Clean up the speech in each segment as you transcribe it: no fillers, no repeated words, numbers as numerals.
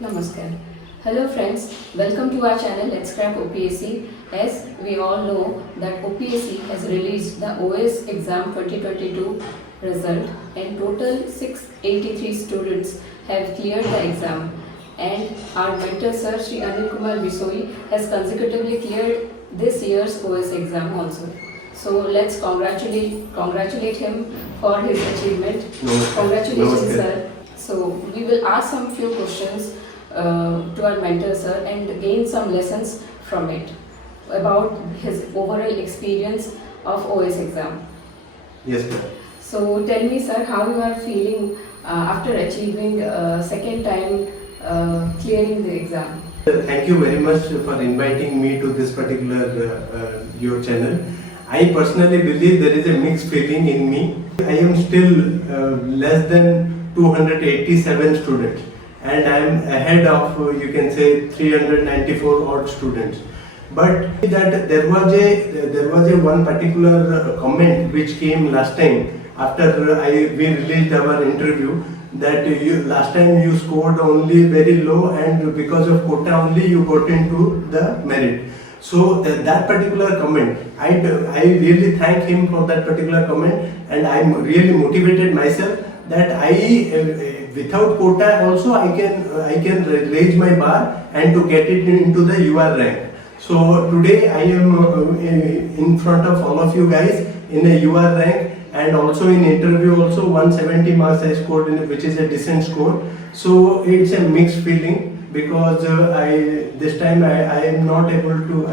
Namaskar. Hello friends, welcome to our channel Let's Crack OPSC. As we all know that OPSC has released the OS exam 2022 result and total 683 students have cleared the exam, and our mentor Sir Shri Anil Kumar Bisoi has consecutively cleared this year's OS exam also. So let's congratulate him for his achievement. Namaskar. Congratulations, Namaskar. sir. So we will ask some few questions to our mentor, sir, and gain some lessons from it about his overall experience of OS exam. Yes, ma'am. So tell me, sir, how you are feeling after achieving second time clearing the exam. Thank you very much for inviting me to this particular your channel. I personally believe there is a mixed feeling in me. I am still less than 287 students, and I am ahead of you can say 394 odd students. But that there was a one particular comment which came last time after we released our interview, that last time you scored only very low, and because of quota only you got into the merit. So that particular comment, I really thank him for that particular comment, and I really motivated myself that without quota also I can raise my bar and to get it into the UR rank. So today I am in front of all of you guys in a UR rank, and also in interview also 170 marks I scored, which is a decent score. So it's a mixed feeling, because this time I am not able to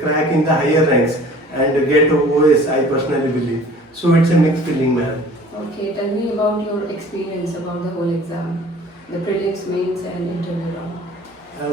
crack in the higher ranks and get OS, I personally believe. So it's a mixed feeling, ma'am. Okay, tell me about your experience about the whole exam, the prelims, mains, and interview round.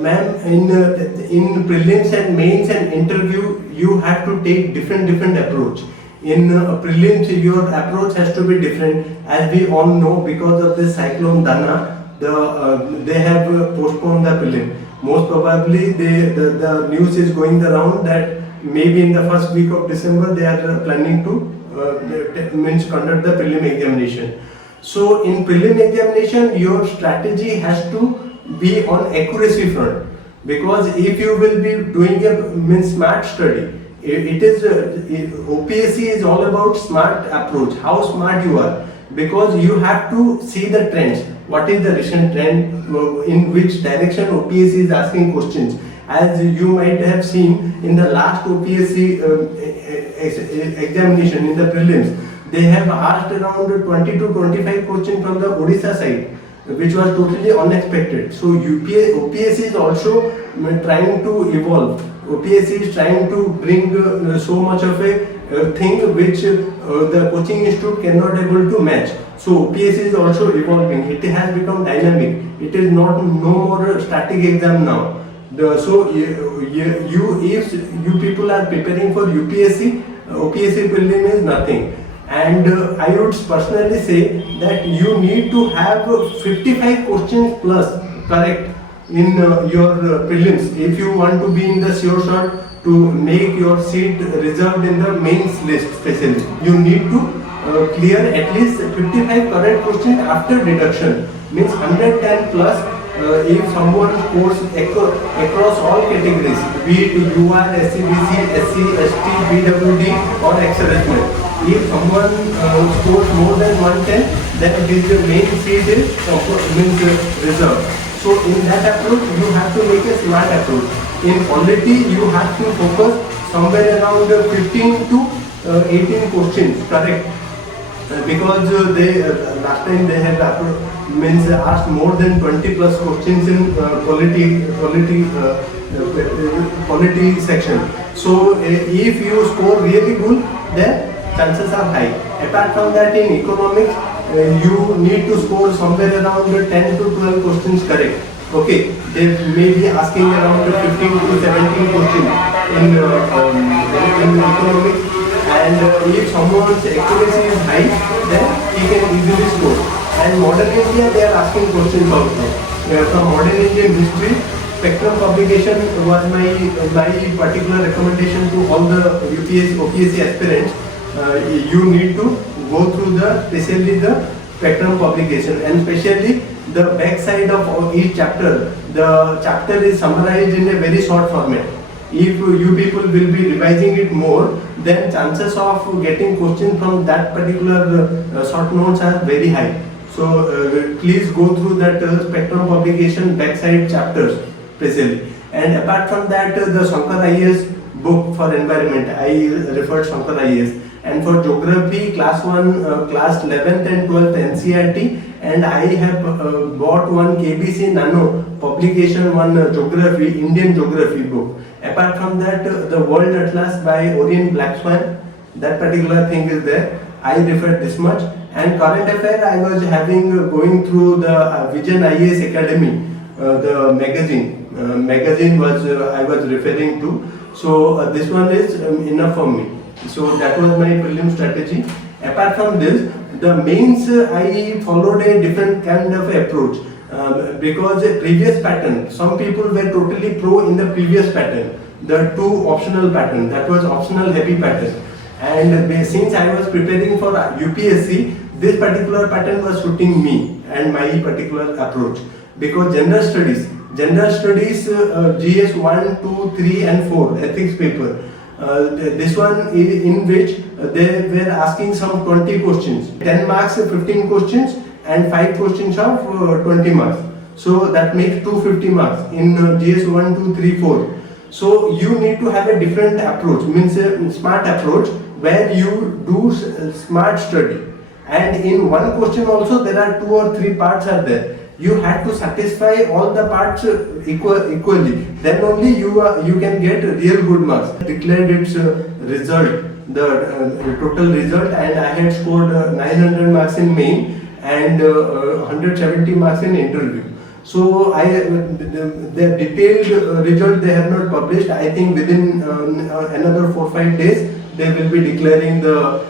Ma'am, in prelims and mains and interview, you have to take different approach. In prelims, your approach has to be different, as we all know, because of the cyclone Dana. They have postponed the prelim. Most probably, the news is going around that maybe in the first week of December they are planning to conduct the prelim examination. So in prelim examination, your strategy has to be on accuracy front, because if you will be doing a smart study, OPSC is all about smart approach, how smart you are, because you have to see the trends. What is the recent trend, in which direction OPSC is asking questions. As you might have seen in the last OPSC examination in the prelims, they have asked around 20 to 25 questions from the Odisha side, which was totally unexpected. So OPSC is also trying to evolve. OPSC is trying to bring so much of a thing which the coaching institute cannot able to match. So OPSC is also evolving. It has become dynamic. It is no more static exam now. So if you people are preparing for UPSC, OPSC prelim is nothing. And I would personally say that you need to have 55 questions plus correct in your prelims if you want to be in the sure shot to make your seat reserved in the mains list. Especially you need to clear at least 55 correct questions after deduction, means 110 plus. If someone scores across all categories, be it UR, SCBC, SC, ST, BWD or ex-servicemen, if someone scores more than 110, then his main seat is reserved. So in that approach, you have to make a smart approach. In quality, you have to focus somewhere around 15 to 18 questions, correct? Because last time they had asked more than 20 plus questions in quality section. So if you score really good, then chances are high. Apart from that, in economics, you need to score somewhere around 10 to 12 questions correct. Okay, they may be asking around 15 to 17 questions in economics. And if someone's accuracy is high, then he can easily score. And modern India, they are asking questions also. From modern Indian history, spectrum publication was my particular recommendation to all the OPSC aspirants. You need to go through especially the spectrum publication, and especially the back side of each chapter. The chapter is summarized in a very short format. If you people will be revising it more, then chances of getting questions from that particular short notes are very high. So please go through that spectrum publication backside chapters specially. And apart from that, the Shankar IAS book for environment, I referred Shankar IAS. And for geography, class 1, class 11th and 12th NCERT, and I have bought one KBC Nano publication, one geography, Indian geography book. Apart from that, the World Atlas by Orient Black Swan, that particular thing is there. I referred this much. And current affair, I was going through the Vision IAS Academy, the magazine was I was referring to. So this one is enough for me. So that was my prelim strategy. Apart from this, the mains I followed a different kind of approach because a previous pattern, some people were totally pro in the previous pattern, the 2 optional pattern, that was optional heavy pattern. And since I was preparing for UPSC, this particular pattern was suiting me and my particular approach. Because general studies, GS 1, 2, 3 and 4, ethics paper, this one in which they were asking some 20 questions, 10 marks, 15 questions and 5 questions of 20 marks. So that makes 250 marks in GS 1, 2, 3, 4. So you need to have a different approach, means a smart approach where you do smart study. And in one question also there are 2 or 3 parts are there. You have to satisfy all the parts equally. Then only you can get real good marks. Declared its result, the total result, and I had scored 900 marks in main and 170 marks in interview. So the detailed result they have not published. I think within another 4-5 days they will be declaring the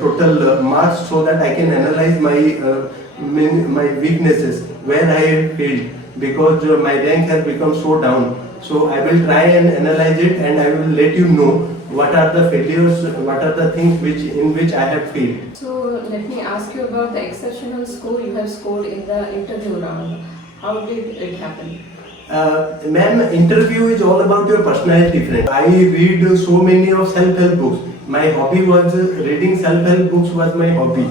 total marks so that I can analyze my weaknesses, where I failed, because my rank has become so down. So I will try and analyze it, and I will let you know what are the failures, what are the things in which I have failed. So let me ask you about the exceptional score you have scored in the interview round. How did it happen? Ma'am, interview is all about your personality, friend. I read so many of self-help books. My hobby was reading self-help books was my hobby.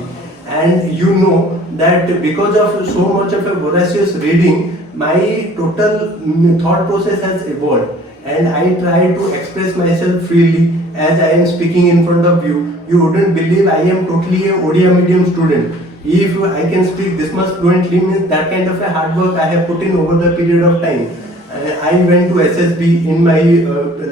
And you know that because of so much of a voracious reading, my total thought process has evolved. And I try to express myself freely as I am speaking in front of you. You wouldn't believe I am totally a Odia medium student. If I can speak this much fluently, means that kind of a hard work I have put in over the period of time. I went to SSB. In my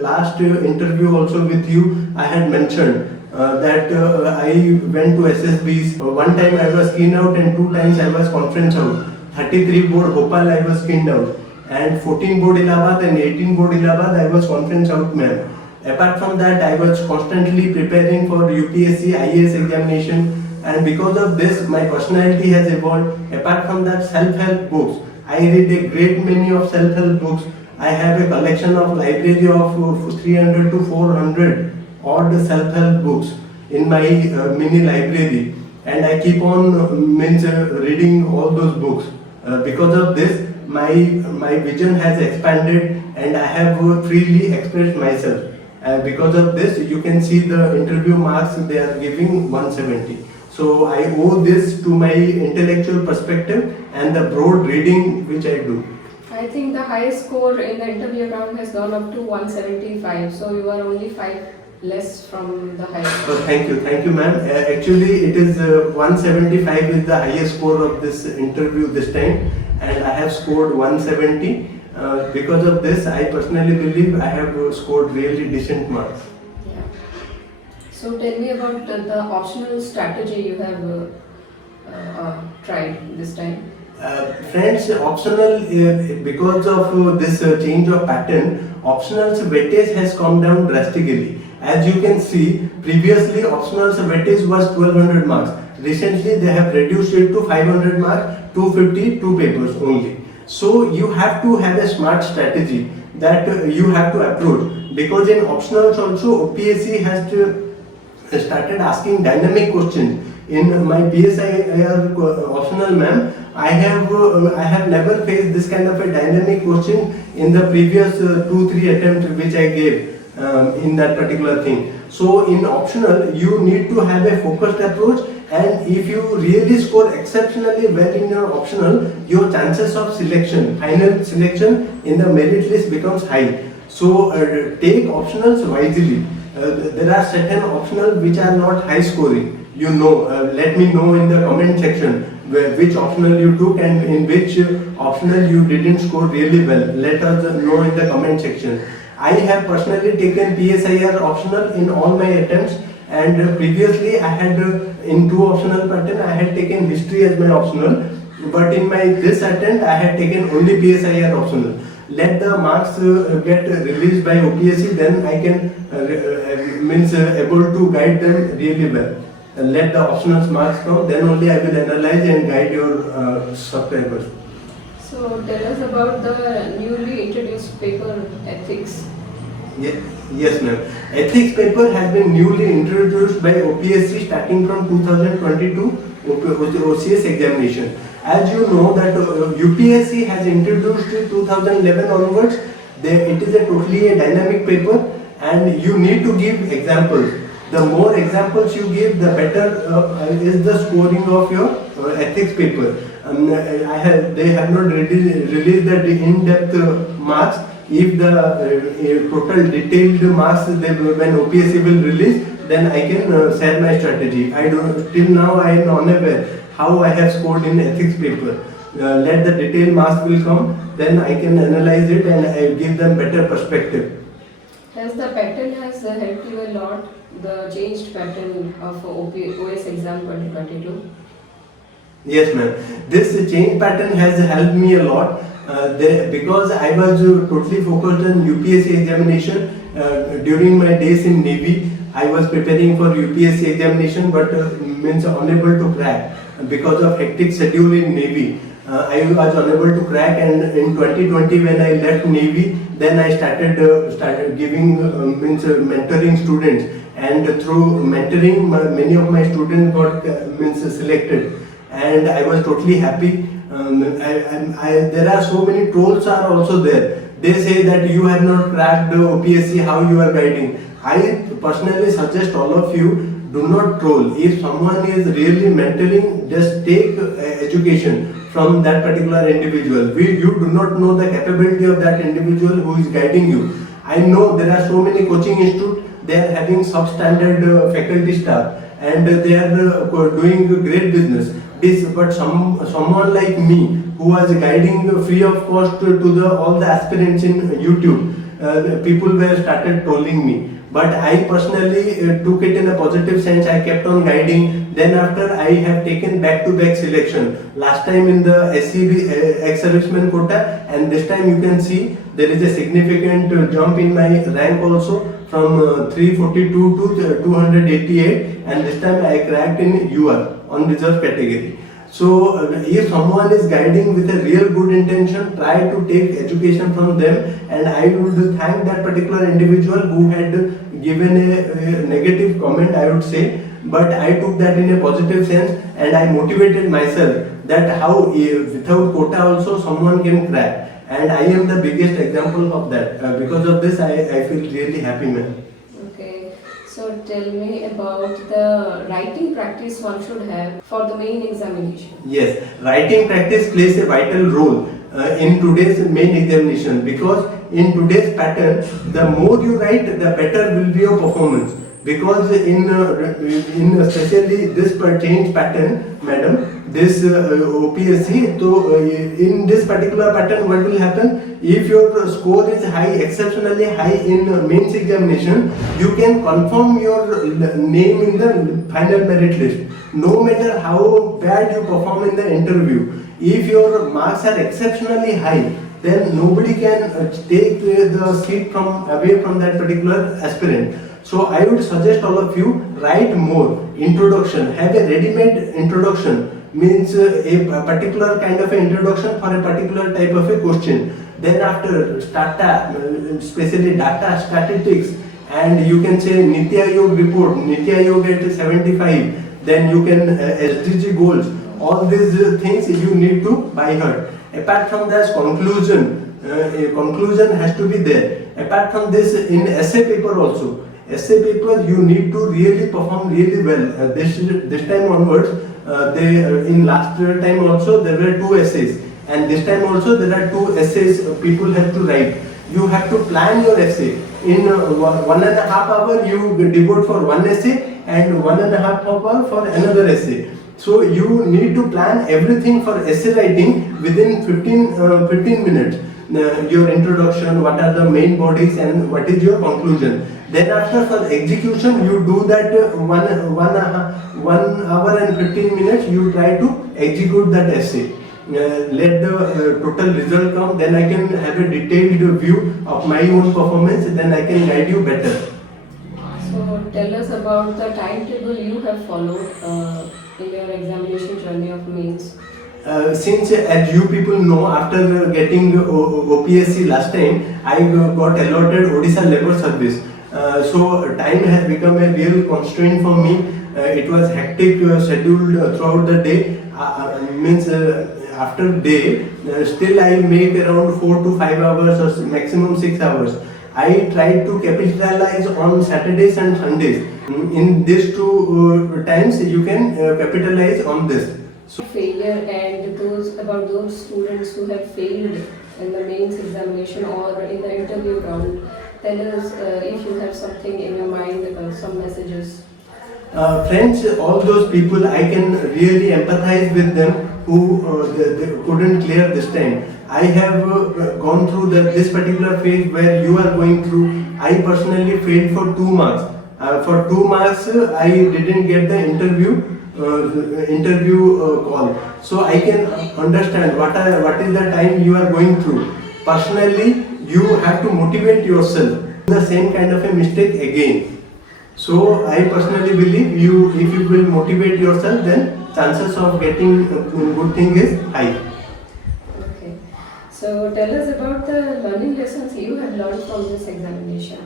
last interview also with you, I had mentioned that I went to SSBs. One time I was skinned out and 2 times I was conference out. 33 board Bhopal I was skinned out, and 14 board Allahabad and 18 board Allahabad I was conference out, ma'am. Apart from that, I was constantly preparing for UPSC IAS examination, and because of this my personality has evolved. Apart from that, self-help books, I read a great many of self-help books. I have a collection of library of 300 to 400 odd self-help books in my mini library, and I keep on reading all those books. Because of this, my vision has expanded and I have freely expressed myself. Because of this, you can see the interview marks they are giving 170. So I owe this to my intellectual perspective and the broad reading which I do. I think the highest score in the interview round has gone up to 175. So you are only 5 less from the highest. So thank you, ma'am. Actually, it is 175 is the highest score of this interview this time, and I have scored 170. Because of this, I personally believe I have scored really decent marks. Yeah. So tell me about the optional strategy you have tried this time. Friends, optional, because of this change of pattern, optional's weightage has come down drastically. As you can see, previously optional's weightage was 1200 marks. Recently they have reduced it to 500 marks, 250, 2 papers only. So you have to have a smart strategy that you have to approach, because in optionals also OPSC has started asking dynamic questions. In my PSIR optional, ma'am, I have never faced this kind of a dynamic question in the previous 2-3 attempts which I gave in that particular thing. So in optional, you need to have a focused approach, and if you really score exceptionally well in your optional, your chances of selection, final selection in the merit list becomes high. So take optionals wisely. There are certain optional which are not high scoring. You know, let me know in the comment section which optional you took and in which optional you didn't score really well. Let us know in the comment section. I have personally taken PSIR optional in all my attempts, and previously I had in 2 optional pattern I had taken history as my optional, but in my this attempt I had taken only PSIR optional. Let the marks get released by OPSC, then I can able to guide them really well. Let the optionals marks come, then only I will analyze and guide your subscribers. So tell us about the newly introduced paper ethics. Yes, ma'am. Ethics paper has been newly introduced by OPSC starting from 2022 OCS examination. As you know that UPSC has introduced 2011 onwards. It is a totally a dynamic paper, and you need to give examples. The more examples you give, the better is the scoring of your ethics paper. They have not released the in-depth marks. If the total detailed marks when OPSC will release, then I can share my strategy. Till now I am unaware how I have scored in ethics paper. Let the detailed marks will come, then I can analyze it and I give them better perspective. Has the pattern has helped you a lot, the changed pattern of OS exam 2022? Yes, ma'am. This change pattern has helped me a lot because I was totally focused on UPSC examination. During my days in Navy, I was preparing for UPSC examination, but unable to crack because of hectic schedule in Navy. I was unable to crack, and in 2020 when I left Navy, then I started giving mentoring students, and through mentoring many of my students got selected, and I was totally happy. There are so many trolls are also there. They say that you have not cracked the OPSC, how you are guiding. I personally suggest all of you, do not troll. If someone is really mentoring, just take education from that particular individual. You do not know the capability of that individual who is guiding you. I know there are so many coaching institutes, they are having substandard faculty staff, and they are doing great business. But someone like me who was guiding free of cost to all the aspirants in YouTube, people were started trolling me. But I personally took it in a positive sense. I kept on guiding. Then after I have taken back-to-back selection. Last time in the SCB ex-serviceman quota, and this time you can see there is a significant jump in my rank also from 342 to 288, and this time I cracked in UR on reserve category. So if someone is guiding with a real good intention, try to take education from them, and I would thank that particular individual who had given a negative comment, I would say, but I took that in a positive sense, and I motivated myself that how without quota also someone can crack, and I am the biggest example of that. Because of this I feel really happy, man. So tell me about the writing practice one should have for the main examination. Yes, writing practice plays a vital role in today's main examination, because in today's pattern, the more you write, the better will be your performance. Because in especially this change pattern, madam, this OPSC, so in this particular pattern, what will happen? If your score is high, exceptionally high in mains examination, you can confirm your name in the final merit list. No matter how bad you perform in the interview, if your marks are exceptionally high, then nobody can take the seat away from that particular aspirant. So I would suggest all of you, write more. Introduction, have a ready-made introduction, means a particular kind of an introduction for a particular type of a question. Then after data, especially data statistics, and you can say Niti Ayog report, Niti Ayog at 75, then you can SDG goals. All these things you need to by heart. Apart from that, conclusion has to be there. Apart from this, in essay paper also, essay paper you need to really perform really well. This time onwards, in last time also there were 2 essays, and this time also there are 2 essays people have to write. You have to plan your essay. In 1.5 hours you devote for one essay and 1.5 hours for another essay. So you need to plan everything for essay writing within 15 minutes. Your introduction, what are the main bodies, and what is your conclusion. Then after for execution, you do that 1 hour and 15 minutes. You try to execute that essay. Let the total result come. Then I can have a detailed view of my own performance. Then I can guide you better. So tell us about the timetable you have followed in your examination journey of mains. Since as you people know, after getting OPSC last time, I got allotted Odisha Labour Service. So time has become a real constraint for me. It was hectic schedule throughout the day. After day, still I make around 4 to 5 hours or maximum 6 hours. I try to capitalize on Saturdays and Sundays. In these 2 times, you can capitalize on this. So failure and those students who have failed in the mains examination or in the interview round, tell us if you have something in your mind, some messages. Friends, all those people, I can really empathize with them who they couldn't clear this time. I have gone through this particular phase where you are going through. I personally failed for 2 marks. For 2 marks, I didn't get the interview call. So I can understand what is the time you are going through. Personally, you have to motivate yourself. The same kind of a mistake again. So I personally believe if you will motivate yourself, then chances of getting good thing is high. Okay. So tell us about the learning lessons you have learned from this examination.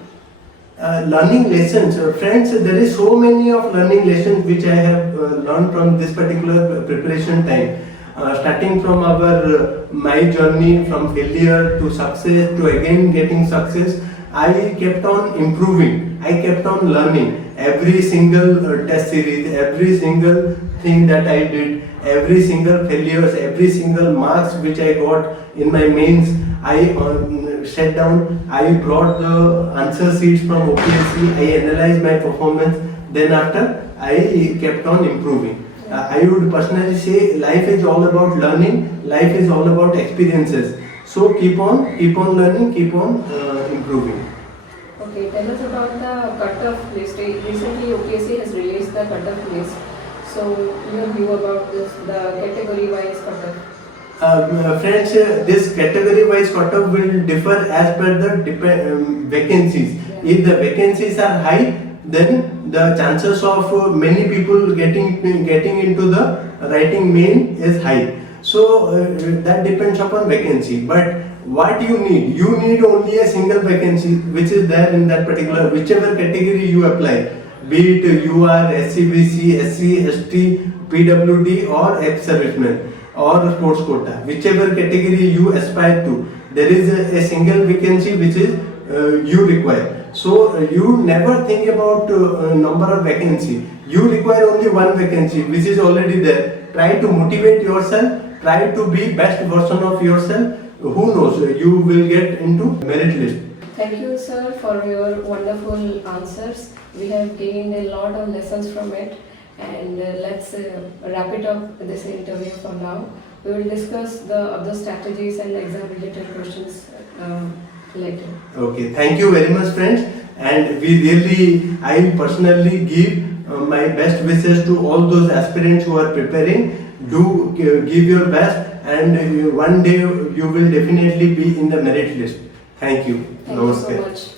Learning lessons, friends, there is so many of learning lessons which I have learned from this particular preparation time. Starting from my journey from failure to success to again getting success, I kept on improving. I kept on learning. Every single test series, every single thing that I did, every single failures, every single marks which I got in my mains, I sat down, I brought the answer sheets from OPSC, I analyzed my performance, then after I kept on improving. I would personally say life is all about learning, life is all about experiences. So keep on learning, keep on improving. Okay, tell us about the cut-off list. Recently OPSC has released the cut-off list. So your view about this, the category-wise cut-off. Friends, this category-wise cut-off will differ as per the vacancies. Yeah. If the vacancies are high, then the chances of many people getting into the writing main is high. So that depends upon vacancy. But what you need only a single vacancy which is there in that particular, whichever category you apply, be it you are SCBC, SC, ST, PWD or ex-serviceman or sports quota, whichever category you aspire to, there is a single vacancy which is you require. So you never think about number of vacancy. You require only one vacancy which is already there. Try to motivate yourself, try to be best version of yourself. Who knows, you will get into merit list. Thank you, sir, for your wonderful answers. We have gained a lot of lessons from it, and let's wrap it up this interview for now. We will discuss the other strategies and exam related questions later. Okay, thank you very much, friends. And I personally give my best wishes to all those aspirants who are preparing. Do give your best, and one day you will definitely be in the merit list. Thank you. Thank you so much.